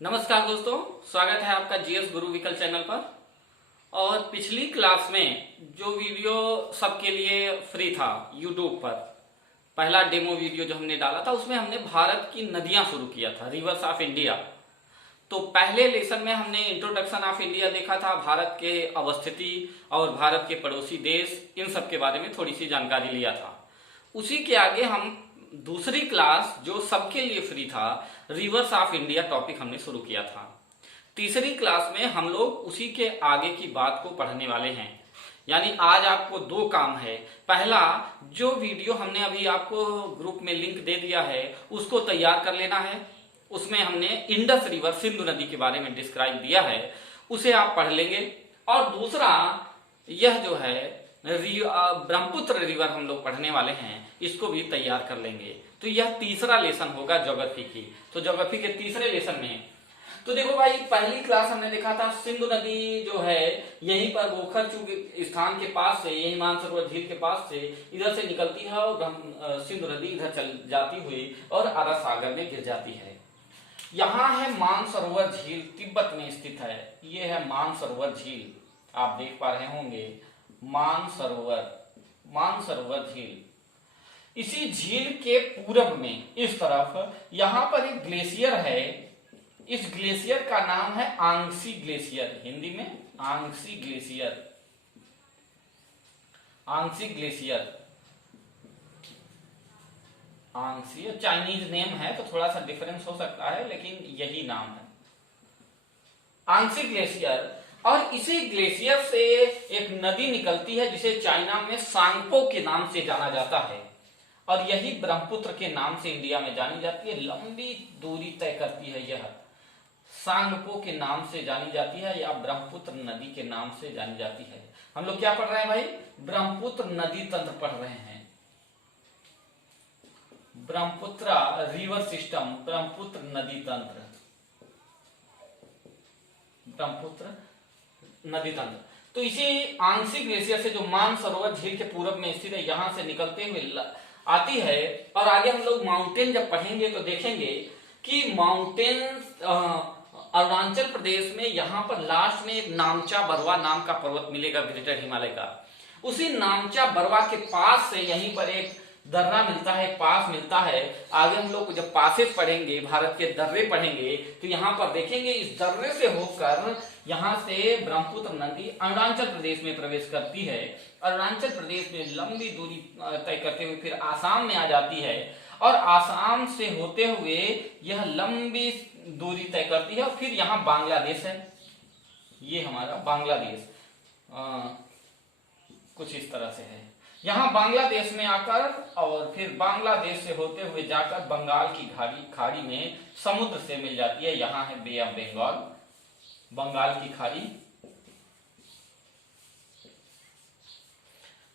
नमस्कार दोस्तों, स्वागत है आपका जीएस गुरु विकल चैनल पर। और पिछली क्लास में जो वीडियो सबके लिए फ्री था यूट्यूब पर, पहला डेमो वीडियो जो हमने डाला था उसमें हमने भारत की नदियां शुरू किया था, रिवर्स ऑफ इंडिया। तो पहले लेसन में हमने इंट्रोडक्शन ऑफ इंडिया देखा था, भारत के अवस्थिति और भारत के पड़ोसी देश, इन सब के बारे में थोड़ी सी जानकारी लिया था। उसी के आगे हम दूसरी क्लास जो सबके लिए फ्री था, रिवर्स ऑफ इंडिया टॉपिक हमने शुरू किया था। तीसरी क्लास में हम लोग उसी के आगे की बात को पढ़ने वाले हैं। यानी आज आपको दो काम है। पहला, जो वीडियो हमने अभी आपको ग्रुप में लिंक दे दिया है उसको तैयार कर लेना है। उसमें हमने इंडस रिवर, सिंधु नदी के बारे में डिस्क्राइब दिया है, उसे आप पढ़ लेंगे। और दूसरा, यह जो है ब्रह्मपुत्र रिवर हम लोग पढ़ने वाले हैं, इसको भी तैयार कर लेंगे। तो यह तीसरा लेसन होगा ज्योग्राफी की। तो ज्योग्राफी के तीसरे लेसन में तो देखो भाई, पहली क्लास हमने देखा था सिंधु नदी जो है यहीं पर गोखरचू स्थान के पास से, यही मानसरोवर झील के पास से इधर से निकलती है और सिंधु नदी इधर चल जाती हुई और अरब सागर में गिर जाती है। यहाँ है मानसरोवर झील, तिब्बत में स्थित है। ये है मानसरोवर झील, आप देख पा रहे होंगे मानसरोवर झील। इसी झील के पूरब में इस तरफ यहां पर एक ग्लेशियर है। इस ग्लेशियर का नाम है आंग्सी ग्लेशियर, हिंदी में आंग्सी ग्लेशियर। आंग्सी ग्लेशियर, आंग्सी चाइनीज नेम है तो थोड़ा सा डिफरेंस हो सकता है, लेकिन यही नाम है आंग्सी ग्लेशियर। और इसी ग्लेशियर से एक नदी निकलती है जिसे चाइना में सांगपो के नाम से जाना जाता है, और यही ब्रह्मपुत्र के नाम से इंडिया में जानी जाती है। लंबी दूरी तय करती है, यह सांगपो के नाम से जानी जाती है या ब्रह्मपुत्र नदी के नाम से जानी जाती है। हम लोग क्या पढ़ रहे हैं भाई? ब्रह्मपुत्र नदी तंत्र पढ़ रहे हैं, ब्रह्मपुत्र रिवर सिस्टम, ब्रह्मपुत्र नदी तंत्र, ब्रह्मपुत्र नदी तंत्र। तो इसी आंशिक ग्लेशियर से जो मानसरोवर झील के पूरब में स्थित है, यहां से निकलते हुए आती है। और आगे हम लोग माउंटेन जब पढ़ेंगे तो देखेंगे कि माउंटेन अरुणाचल प्रदेश में यहां पर लास्ट में एक नामचा बरवा नाम का पर्वत मिलेगा, ग्रेटर हिमालय का। उसी नामचा बरवा के पास से यहीं पर एक दर्रा मिलता है, पास मिलता है। आगे हम लोग जब पासेस पढ़ेंगे, भारत के दर्रे पढ़ेंगे, तो यहाँ पर देखेंगे इस दर्रे से होकर यहाँ से ब्रह्मपुत्र नदी अरुणाचल प्रदेश में प्रवेश करती है। अरुणाचल प्रदेश में लंबी दूरी तय करते हुए फिर आसाम में आ जाती है, और आसाम से होते हुए यह लंबी दूरी तय करती है। और फिर यहाँ बांग्लादेश है, ये हमारा बांग्लादेश कुछ इस तरह से है। यहाँ बांग्लादेश में आकर और फिर बांग्लादेश से होते हुए जाकर बंगाल की खाड़ी में समुद्र से मिल जाती है। यहाँ है बे ऑफ बंगाल, बंगाल की खाड़ी।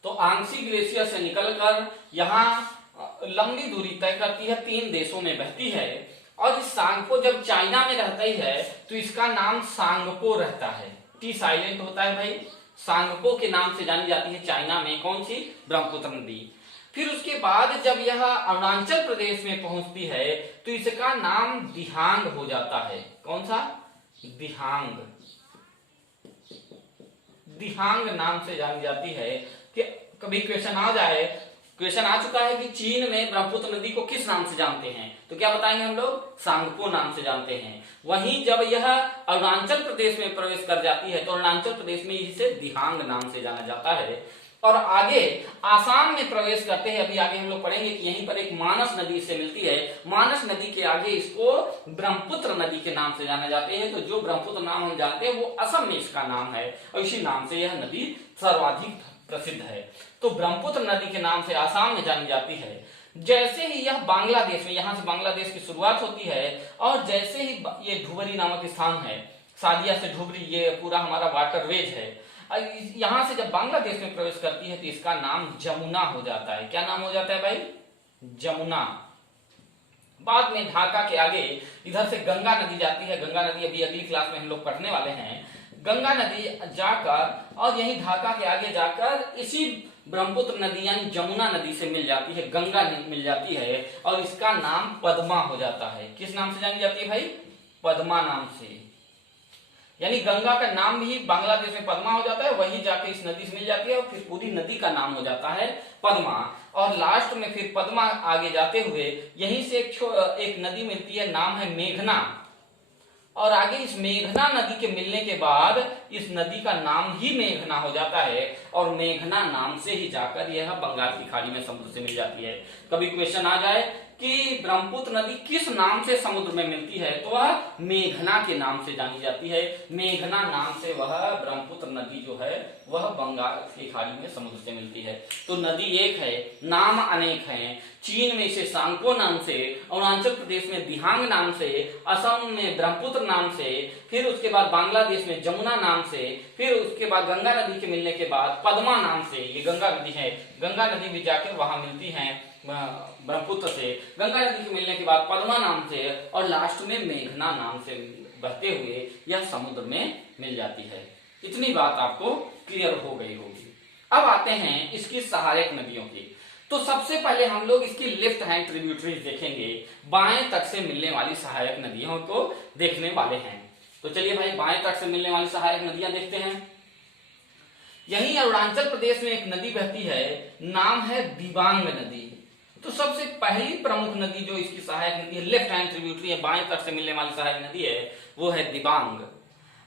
तो आंग्सी ग्लेशियर से निकलकर यहाँ लंबी दूरी तय करती है, 3 देशों में बहती है। और इस सांगपो जब चाइना में रहता ही है तो इसका नाम सांगपो रहता है, टी साइलेंट होता है भाई। सांगपो के नाम से जानी जाती है चाइना में, कौन सी? ब्रह्मपुत्र नदी। फिर उसके बाद जब यह अरुणाचल प्रदेश में पहुंचती है तो इसका नाम दिहांग हो जाता है। कौन सा? दिहांग। दिहांग नाम से जानी जाती है। कि कभी क्वेश्चन आ जाए, क्वेश्चन आ चुका है कि चीन में ब्रह्मपुत्र नदी को किस नाम से जानते हैं, तो क्या बताएंगे हम लोग? सांगपो नाम से जानते हैं। वहीं जब यह अरुणाचल प्रदेश में प्रवेश कर जाती है तो अरुणाचल प्रदेश में इसे दिहांग नाम से जाना जाता है। और आगे आसाम में प्रवेश करते हैं, अभी आगे हम लोग पढ़ेंगे कि यहीं पर एक मानस नदी से मिलती है। मानस नदी के आगे इसको ब्रह्मपुत्र नदी के नाम से जाना जाते हैं। तो जो ब्रह्मपुत्र नाम हम जानते हैं वो असम में इसका नाम है, और इसी नाम से यह नदी सर्वाधिक प्रसिद्ध है। तो ब्रह्मपुत्र नदी के नाम से आसाम में जानी जाती है। जैसे ही यह बांग्लादेश में, यहां से बांग्लादेश की शुरुआत होती है, और जैसे ही ये धुबरी नामक स्थान है, सादिया से धुबरी, ये पूरा हमारा वाटरवेज है। यहां से जब बांग्लादेश में प्रवेश करती है तो इसका नाम जमुना हो जाता है। क्या नाम हो जाता है भाई? जमुना। बाद में ढाका के आगे इधर से गंगा नदी जाती है। गंगा नदी अभी अगली क्लास में हम लोग पढ़ने वाले हैं। गंगा नदी जाकर और यही ढाका के आगे जाकर इसी ब्रह्मपुत्र नदी यानी जमुना नदी से मिल जाती है, गंगा मिल जाती है, और इसका नाम पद्मा हो जाता है। किस नाम से जानी जाती है भाई? पद्मा नाम से, यानी गंगा का नाम भी बांग्लादेश में पद्मा हो जाता है, वही जाके इस नदी से मिल जाती है और फिर पूरी नदी का नाम हो जाता है पद्मा। और लास्ट में फिर पद्मा आगे जाते हुए यहीं से एक नदी मिलती है, नाम है मेघना, और आगे इस मेघना नदी के मिलने के बाद इस नदी का नाम ही मेघना हो जाता है और मेघना नाम से ही जाकर यह बंगाल की खाड़ी में समुद्र से मिल जाती है। कभी क्वेश्चन आ जाए कि ब्रह्मपुत्र नदी किस नाम से समुद्र में मिलती है, तो वह मेघना के नाम से जानी जाती है। मेघना नाम से वह ब्रह्मपुत्र नदी जो है वह बंगाल की खाड़ी में समुद्र से मिलती है। तो नदी एक है, नाम अनेक हैं। चीन में इसे सांको नाम से, अरुणाचल प्रदेश में दिहांग नाम से, असम में ब्रह्मपुत्र नाम से, फिर उसके बाद बांग्लादेश में जमुना नाम से, फिर उसके बाद गंगा नदी के मिलने के बाद पद्मा नाम से, ये गंगा नदी है, गंगा नदी भी जाकर वहां मिलती है ब्रह्मपुत्र से, गंगा नदी के मिलने के बाद पद्मा नाम से, और लास्ट में मेघना नाम से बहते हुए यह समुद्र में मिल जाती है। इतनी बात आपको क्लियर हो गई होगी। अब आते हैं इसकी सहायक नदियों की। तो सबसे पहले हम लोग इसकी लेफ्ट हैंड ट्रिब्यूटरीज देखेंगे, बाएं तट से मिलने वाली सहायक नदियों को देखने वाले हैं। तो चलिए भाई बाएं तट से मिलने वाली सहायक नदियां देखते हैं। यही अरुणाचल प्रदेश में एक नदी बहती है, नाम है दिबांग नदी। तो सबसे पहली प्रमुख नदी जो इसकी सहायक नदी है, लेफ्ट हैंड ट्रिब्यूटरी है, बाएं तट से मिलने वाली सहायक नदी है, वो है दिबांग।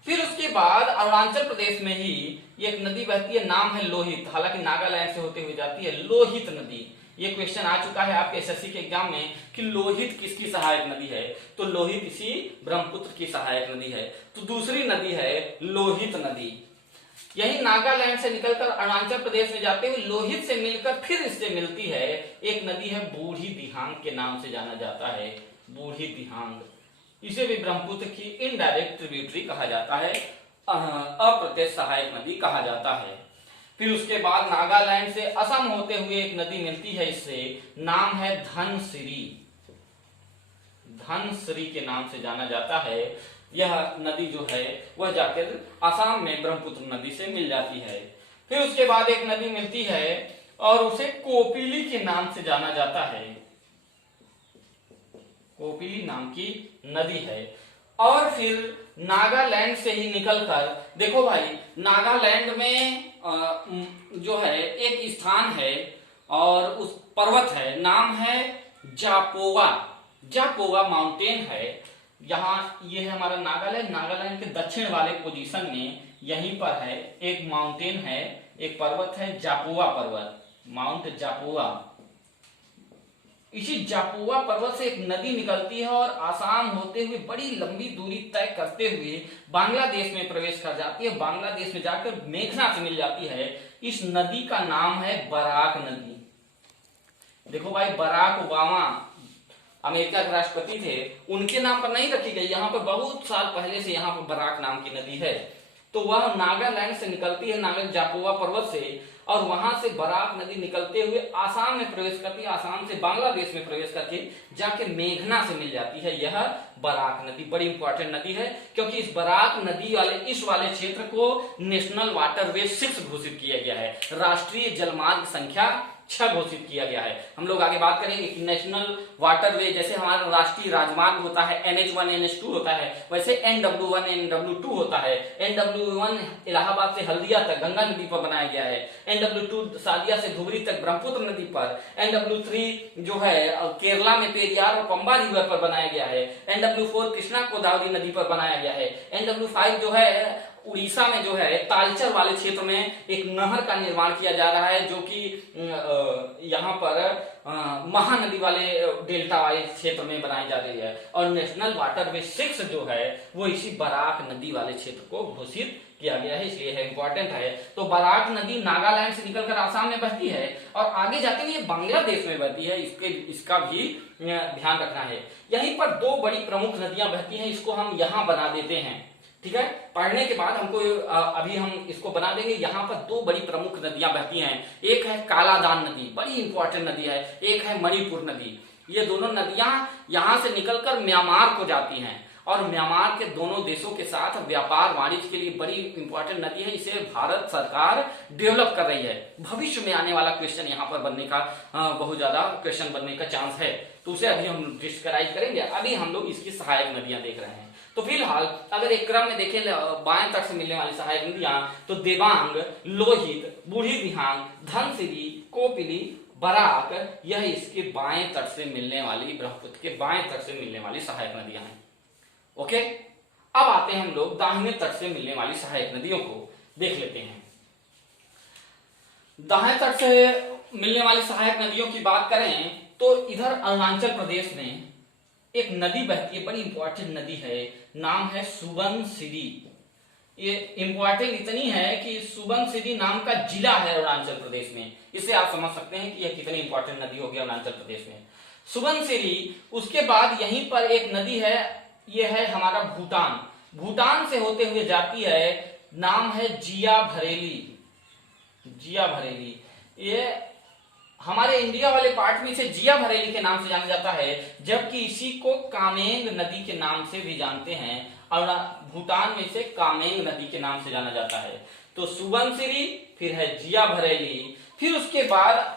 फिर उसके बाद अरुणाचल प्रदेश में ही एक नदी बहती है, नाम है लोहित, हालांकि नागालैंड से होते हुए जाती है, लोहित नदी। ये क्वेश्चन आ चुका है आपके एसएससी के एग्जाम में कि लोहित किसकी सहायक नदी है, तो लोहित इसी ब्रह्मपुत्र की सहायक नदी है। तो दूसरी नदी है लोहित नदी, यही नागालैंड से निकलकर अरुणाचल प्रदेश में जाते हुए लोहित से मिलकर फिर इससे मिलती है एक नदी है, बूढ़ी दिहांग के नाम से जाना जाता है, बूढ़ी दिहांग। इसे भी ब्रह्मपुत्र की इनडायरेक्ट ट्रिब्यूटरी कहा जाता है, अप्रत्यक्ष सहायक नदी कहा जाता है। फिर उसके बाद नागालैंड से असम होते हुए एक नदी मिलती है इससे, नाम है धनसिरी, धनसिरी के नाम से जाना जाता है। यह नदी जो है वह जाकर असम में ब्रह्मपुत्र नदी से मिल जाती है। फिर उसके बाद एक नदी मिलती है और उसे कोपिली के नाम से जाना जाता है, कोपिली नाम की नदी है। और फिर नागालैंड से ही निकलकर, देखो भाई नागालैंड में जो है एक स्थान है और उस पर्वत है, नाम है जापोवा, जापोवा माउंटेन है। यहाँ ये है हमारा नागालैंड, नागालैंड के दक्षिण वाले पोजीशन में यहीं पर है एक माउंटेन है, एक पर्वत है जापोवा पर्वत, माउंट जापोवा। इसी जापोवा पर्वत से एक नदी निकलती है और आसाम होते हुए बड़ी लंबी दूरी तय करते हुए बांग्लादेश में प्रवेश कर जाती है, बांग्लादेश में जाकर मेघना से मिल जाती है। इस नदी का नाम है बराक नदी। देखो भाई बराक ओबामा अमेरिका के राष्ट्रपति थे, उनके नाम पर नहीं रखी गई, यहाँ पर बहुत साल पहले से यहाँ पर बराक नाम की नदी है। तो वह नागालैंड से निकलती है, नागालैंड जापोवा पर्वत से, और वहां से बराक नदी निकलते हुए आसाम में प्रवेश करती है, आसाम से बांग्लादेश में प्रवेश करके जाके मेघना से मिल जाती है। यह बराक नदी बड़ी इंपॉर्टेंट नदी है, क्योंकि इस बराक नदी वाले क्षेत्र को नेशनल वाटरवे 6 घोषित किया गया है, राष्ट्रीय जलमार्ग संख्या 6 घोषित किया गया है। हम लोग आगे बात करेंगे कि नेशनल वाटरवे, जैसे हमारा राष्ट्रीय राजमार्ग होता है NH1 NH2 होता है, वैसे NW1 NW2 होता है। NW1 इलाहाबाद से हल्दिया तक गंगा नदी पर बनाया गया है, NW2 सादिया से धुबरी तक ब्रह्मपुत्र नदी पर, NW3 जो है केरला में पेरियार और पंबा रिवर पर बनाया गया है, NW4 कृष्णा गोदावरी नदी पर बनाया गया है, NW5 जो है उड़ीसा में जो है तालचर वाले क्षेत्र में एक नहर का निर्माण किया जा रहा है, जो कि यहाँ पर महानदी वाले डेल्टा वाले क्षेत्र में बनाई जा रही है। और नेशनल वाटरवे 6 जो है वो इसी बराक नदी वाले क्षेत्र को घोषित किया गया है, इसलिए है इंपॉर्टेंट है। तो बराक नदी नागालैंड से निकलकर आसाम में बहती है और आगे जाते हुए बांग्लादेश में बहती है, इसका भी ध्यान रखना है। यहीं पर 2 बड़ी प्रमुख नदियां बहती हैं, इसको हम यहाँ बना देते हैं, ठीक है। पढ़ने के बाद हमको अभी हम इसको बना देंगे। यहाँ पर 2 बड़ी प्रमुख नदियां बहती हैं, एक है कालादान नदी, बड़ी इंपॉर्टेंट नदी है, एक है मणिपुर नदी। ये दोनों नदियां यहाँ से निकलकर म्यांमार को जाती हैं और म्यांमार के दोनों देशों के साथ व्यापार वाणिज्य के लिए बड़ी इंपॉर्टेंट नदी है। इसे भारत सरकार डेवलप कर रही है। भविष्य में आने वाला क्वेश्चन यहाँ पर बनने का बहुत ज्यादा क्वेश्चन बनने का चांस है, तो उसे अभी हम डिस्क्राइब करेंगे। अभी हम लोग इसकी सहायक नदियां देख रहे हैं। तो फिलहाल अगर एक क्रम में देखें बाएं तट से मिलने वाली सहायक नदियां, तो देवांग, लोहित, बूढ़ी दिहांग, धनसिरी, कोपिली, बराक, यह इसके बाएं तट से मिलने वाली, ब्रह्मपुत्र के बाएं तट से मिलने वाली सहायक नदियां हैं। ओके, अब आते हैं हम लोग दाहिने तट से मिलने वाली सहायक नदियों को देख लेते हैं। दाहिने तट से मिलने वाली सहायक नदियों की बात करें तो इधर अरुणाचल प्रदेश में एक नदी बहती है, बड़ी इंपॉर्टेंट नदी है, नाम है सुबनसिरी। ये इंपॉर्टेंट इतनी है कि सुबनसिरी नाम का जिला है अरुणाचल प्रदेश में। इससे आप समझ सकते हैं कि यह कितनी इंपॉर्टेंट नदी होगी अरुणाचल प्रदेश में, सुबनसिरी। उसके बाद यहीं पर एक नदी है, ये है हमारा भूटान। भूटान से होते हुए जाती है, नाम है जिया भरेली। जिया भरेली, ये हमारे इंडिया वाले पार्ट में इसे जिया भरेली के नाम से जाना जाता है, जबकि इसी को कामेंग नदी के नाम से भी जानते हैं, और भूटान में इसे कामेंग नदी के नाम से जाना जाता है। तो सुबनसिरी, फिर है जिया भरेली, फिर उसके बाद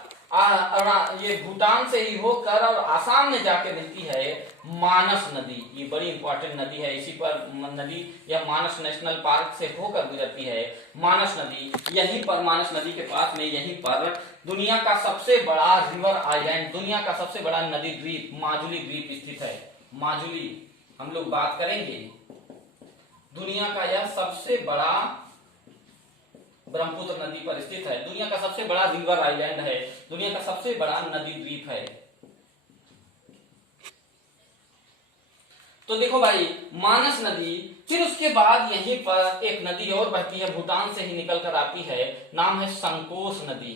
ये भूटान से ही होकर और आसाम में जाके मिलती है मानस नदी। ये बड़ी इंपॉर्टेंट नदी है, इसी पर नदी यह मानस नेशनल पार्क से होकर गुजरती है। मानस नदी, यहीं पर मानस नदी के पास में यहीं पर दुनिया का सबसे बड़ा रिवर आइलैंड, दुनिया का सबसे बड़ा नदी द्वीप माजुली द्वीप स्थित है। माजुली हम लोग बात करेंगे, दुनिया का यह सबसे बड़ा ब्रह्मपुत्र नदी पर स्थित है, दुनिया का सबसे बड़ा रिवर आइलैंड है, दुनिया का सबसे बड़ा नदी द्वीप है। तो देखो भाई, मानस नदी, फिर उसके बाद यहीं पर एक नदी और बहती है, भूटान से ही निकल कर आती है, नाम है संकोश नदी।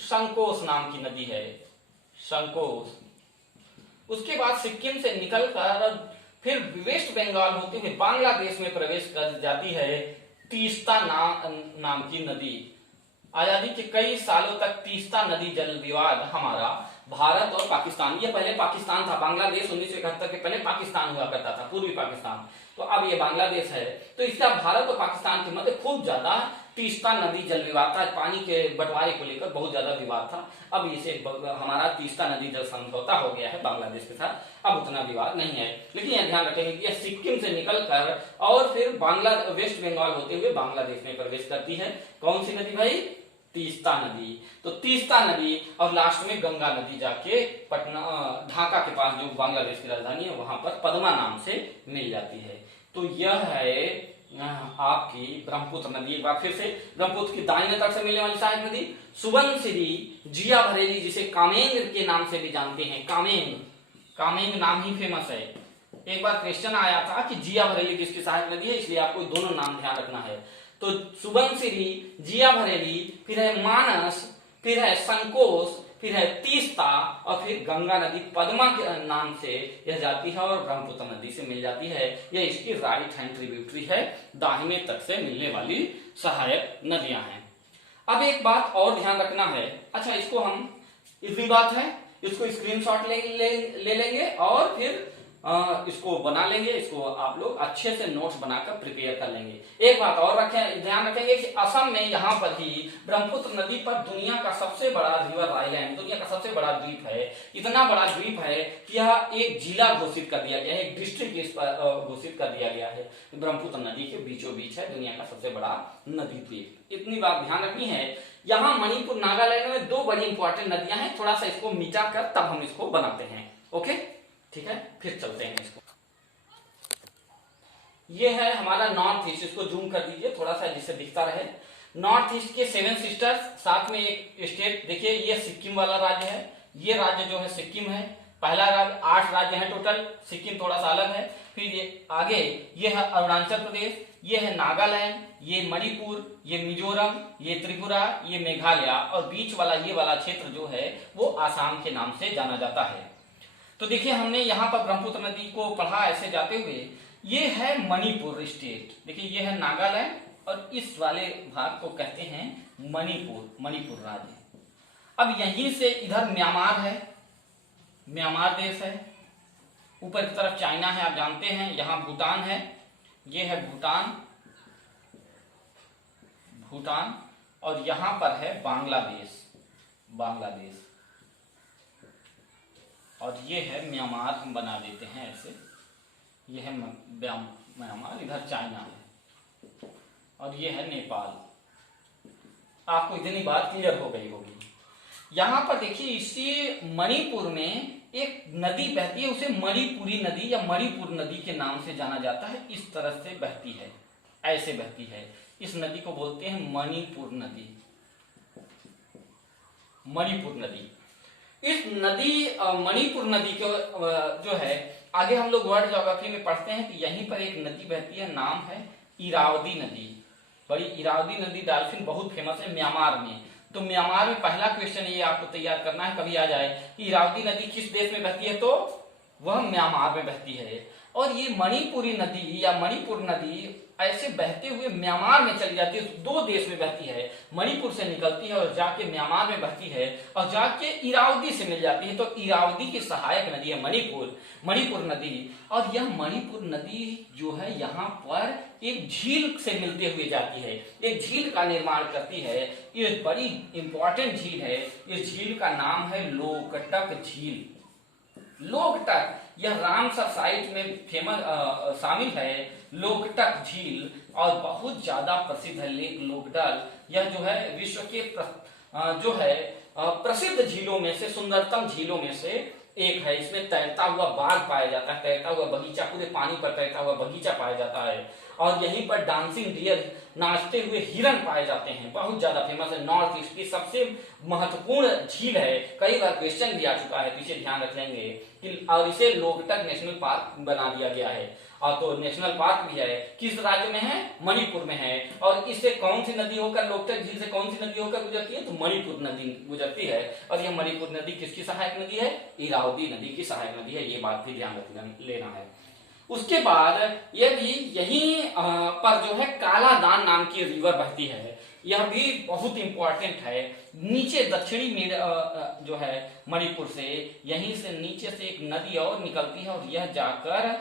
संकोश नाम की नदी है, संकोश। उसके बाद सिक्किम से निकलकर फिर वेस्ट बंगाल होते हुए बांग्लादेश में प्रवेश कर जाती है तीस्ता नाम की नदी। आजादी के कई सालों तक तीस्ता नदी जल विवाद हमारा भारत और पाकिस्तान, ये पहले पाकिस्तान था, बांग्लादेश 1971 के पहले पाकिस्तान हुआ करता था, पूर्वी पाकिस्तान, तो अब ये बांग्लादेश है। तो इसका भारत और पाकिस्तान के मध्य खूब ज्यादा तीस्ता नदी जल विवाद था, पानी के बंटवारे को लेकर बहुत ज्यादा विवाद था। अब इसे हमारा तीस्ता नदी जल समझौता हो गया है बांग्लादेश के साथ, अब उतना विवाद नहीं है। लेकिन यह ध्यान रखेंगे कि यह सिक्किम से निकलकर और फिर वेस्ट बंगाल होते हुए बांग्लादेश में प्रवेश करती है। कौन सी नदी भाई? तीस्ता नदी। तो तीस्ता नदी और लास्ट में गंगा नदी जाके पटना, ढाका के पास जो बांग्लादेश की राजधानी है वहां पर पद्मा नाम से मिल जाती है। तो यह है आपकी ब्रह्मपुत्र नदी। एक बार फिर से, ब्रह्मपुत्र की दाहिने तट से मिलने वाली सहायक नदी सुबनसिरी, जिया भरेली, जिसे कामेंग के नाम से भी जानते हैं, कामेंग, कामेंग नाम ही फेमस है। एक बार क्वेश्चन आया था कि जिया भरेली किसकी सहायक नदी है, इसलिए आपको दोनों नाम ध्यान रखना है। तो सुबनसिरी, जिया भरेली, फिर है मानस, फिर है संकोश, फिर है तीस्ता, और फिर गंगा नदी पद्मा के नाम से यह जाती है और ब्रह्मपुत्र नदी से मिल जाती है। यह इसकी राइट हैंड ट्रिब्यूटरी है, दाहिने तट से मिलने वाली सहायक नदियां हैं। अब एक बात और ध्यान रखना है, अच्छा इसको हम, इतनी बात है, इसको स्क्रीनशॉट ले लेंगे और फिर इसको बना लेंगे, इसको आप लोग अच्छे से नोट्स बनाकर प्रिपेयर कर लेंगे। एक बात और रखें, ध्यान रखेंगे कि असम में यहाँ पर ही ब्रह्मपुत्र नदी पर दुनिया का सबसे बड़ा रिवर आइलैंड, दुनिया का सबसे बड़ा द्वीप है। इतना बड़ा द्वीप है कि यह एक जिला घोषित कर दिया गया है, एक डिस्ट्रिक्ट इस पर घोषित कर दिया गया है। ब्रह्मपुत्र नदी के बीचों बीच है दुनिया का सबसे बड़ा नदी द्वीप। इतनी बात ध्यान रखनी है। यहाँ मणिपुर, नागालैंड में दो बड़ी इंपॉर्टेंट नदियां हैं, थोड़ा सा इसको मिटा कर तब हम इसको बनाते हैं। ओके, ठीक है, फिर चलते हैं इसको। ये है हमारा नॉर्थ ईस्ट, इसको जूम कर दीजिए थोड़ा सा जिससे दिखता रहे। नॉर्थ ईस्ट के 7 सिस्टर्स, साथ में एक स्टेट, देखिए ये सिक्किम वाला राज्य है, ये राज्य जो है सिक्किम है, पहला राज्य। 8 राज्य हैं टोटल, सिक्किम थोड़ा सा अलग है। फिर ये आगे, ये है अरुणाचल प्रदेश, ये है नागालैंड, ये मणिपुर, ये मिजोरम, ये त्रिपुरा, ये मेघालय, और बीच वाला ये वाला क्षेत्र जो है वो आसाम के नाम से जाना जाता है। तो देखिए हमने यहाँ पर ब्रह्मपुत्र नदी को पढ़ा ऐसे जाते हुए। ये है मणिपुर स्टेट, देखिए ये है नागालैंड, और इस वाले भाग को कहते हैं मणिपुर, मणिपुर राज्य। अब यहीं से इधर म्यांमार है, म्यांमार देश है, ऊपर की तरफ चाइना है, आप जानते हैं, यहाँ भूटान है, ये है भूटान, भूटान, और यहाँ पर है बांग्लादेश, बांग्लादेश, और ये है म्यांमार, हम बना देते हैं ऐसे, ये है म्यांमार, इधर चाइना है और ये है नेपाल। आपको इतनी बात क्लियर हो गई होगी। यहां पर देखिए इसी मणिपुर में एक नदी बहती है, उसे मणिपुरी नदी या मणिपुर नदी के नाम से जाना जाता है। इस तरह से बहती है, ऐसे बहती है। इस नदी को बोलते हैं मणिपुर नदी, मणिपुर नदी। इस नदी मणिपुर नदी को जो है आगे हम लोग वर्ल्ड ज्योग्राफी में पढ़ते हैं कि यहीं पर एक नदी बहती है, नाम है इरावदी नदी। बड़ी इरावदी नदी डॉल्फिन बहुत फेमस है म्यांमार में। तो म्यांमार में पहला क्वेश्चन ये आपको तैयार करना है, कभी आ जाए कि इरावदी नदी किस देश में बहती है, तो वह म्यांमार में बहती है। और ये मणिपुरी नदी या मणिपुर नदी ऐसे बहते हुए म्यांमार में चली जाती है, दो देश में बहती है। मणिपुर से निकलती है और जाके म्यांमार में बहती है और जाके इरावदी से मिल जाती है। तो इरावदी की सहायक नदी है मणिपुर नदी। और यह मणिपुर नदी जो है यहाँ पर एक झील से मिलते हुए जाती है, एक झील का निर्माण करती है। ये बड़ी इंपॉर्टेंट झील है। इस झील का नाम है लोकटक झील। लोकटक यह रामसर साइट में फेमस शामिल है लोकटक झील और बहुत ज्यादा प्रसिद्ध है लेक लोकटक। यह जो है विश्व के जो है प्रसिद्ध झीलों में से, सुंदरतम झीलों में से एक है। इसमें तैरता हुआ बाघ पाया जाता है, तैरता हुआ बगीचा, पूरे पानी पर तैरता हुआ बगीचा पाया जाता है। और यहीं पर डांसिंग डियर, नाचते हुए हिरन पाए जाते हैं। बहुत ज्यादा फेमस है, नॉर्थ ईस्ट की सबसे महत्वपूर्ण झील है। कई बार क्वेश्चन भी आ चुका है, तो इसे ध्यान रख लेंगे कि और इसे लोकटक नेशनल पार्क बना दिया गया है। और तो नेशनल पार्क भी है, किस राज्य में है, मणिपुर में है। और इससे कौन सी नदी होकर, लोकटक झील से कौन सी नदी होकर गुजरती है, तो मणिपुर नदी गुजरती है। और यह मणिपुर नदी किसकी सहायक नदी है, इरावदी नदी की सहायक नदी है। ये बात भी ध्यान रख लेना है। उसके बाद ये भी यहीं पर जो है कालादान नाम की रिवर बहती है। यह भी बहुत इंपॉर्टेंट है। नीचे दक्षिणी में जो है मणिपुर से, यहीं से नीचे से एक नदी और निकलती है और यह जाकर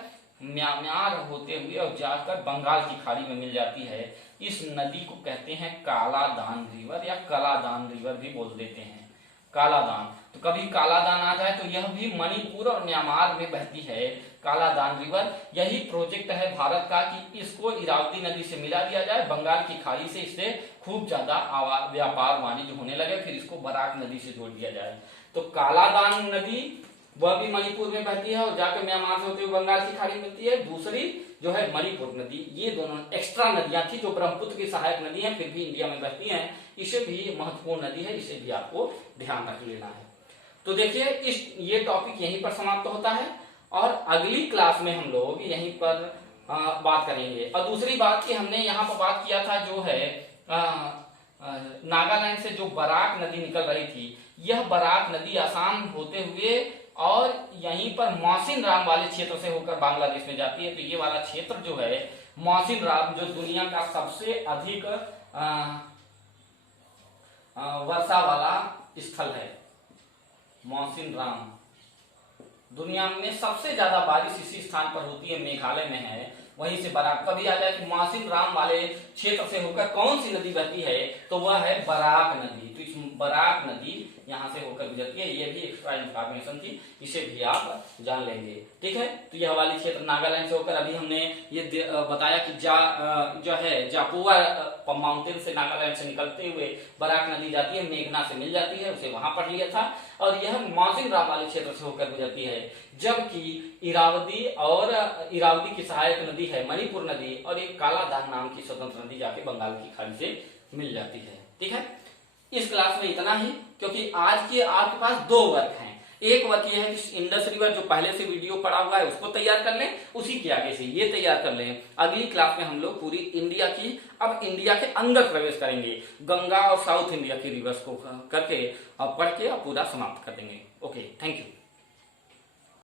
म्यांमार होते हुए और जाकर बंगाल की खाड़ी में मिल जाती है। इस नदी को कहते हैं कालादान रिवर या कालादान रिवर भी बोल देते हैं, कालादान। तो कभी कालादान आ जाए तो यह भी मणिपुर और म्यांमार में बहती है, कालादान रिवर। यही प्रोजेक्ट है भारत का कि इसको इरावदी नदी से मिला दिया जाए, बंगाल की खाड़ी से इससे खूब ज्यादा व्यापार वाणिज्य होने लगे, फिर इसको बराक नदी से जोड़ दिया जाए। तो कालादान नदी वह भी मणिपुर में बहती है और जाकर म्यांमार से होते हुए बंगाल की खाड़ी मिलती है। दूसरी जो है मणिपुर नदी। ये दोनों एक्स्ट्रा नदियां थी जो ब्रह्मपुत्र की सहायक नदी है, फिर भी इंडिया में बहती हैं। इसे भी महत्वपूर्ण नदी है, इसे भी आपको ध्यान रख लेना है। तो देखिए ये टॉपिक यहीं पर समाप्त होता है और अगली क्लास में हम लोग यहीं पर बात करेंगे। और दूसरी बात कि हमने यहाँ पर बात किया था जो है नागालैंड से जो बराक नदी निकल रही थी, यह बराक नदी आसाम होते हुए और यहीं पर मौसिन राम वाले क्षेत्र से होकर बांग्लादेश में जाती है। तो ये वाला क्षेत्र जो है मौसिन राम, जो दुनिया का सबसे अधिक वर्षा वाला स्थल है, मौसिन राम। दुनिया में सबसे ज्यादा बारिश इसी स्थान पर होती है, मेघालय में है। वहीं से बराक, कभी आ जाए कि मौसिन राम वाले क्षेत्र से होकर कौन सी नदी बहती है, तो वह है बराक नदी। तो इस बराक नदी यहाँ से होकर गुजरती है। ये भी एक्स्ट्रा इंफॉर्मेशन थी, इसे भी आप जान लेंगे। ठीक है, तो यह वाली क्षेत्र नागालैंड से होकर, अभी हमने ये बताया कि जो है जापुआ माउंटेन से नागालैंड से निकलते हुए बराक नदी जाती है, मेघना से मिल जाती है, उसे वहां पढ़ लिया था। और यह मौसिन राम वाले क्षेत्र से होकर गुजरती है, जबकि इरावदी की सहायक नदी है मणिपुर नदी, और एक कालादान नाम की स्वतंत्र नदी जाके बंगाल की खाड़ी से मिल जाती है। ठीक है, इस क्लास में इतना ही, क्योंकि आज के आपके पास दो वर्क हैं। एक वर्क यह है कि इंडस रिवर जो पहले से वीडियो पड़ा हुआ है उसको तैयार कर लें, उसी के आगे से ये तैयार कर लें। अगली क्लास में हम लोग पूरी इंडिया की, अब इंडिया के अंदर प्रवेश करेंगे, गंगा और साउथ इंडिया की रिवर्स को करके और पढ़ के पूरा समाप्त कर देंगे। Okay, thank you.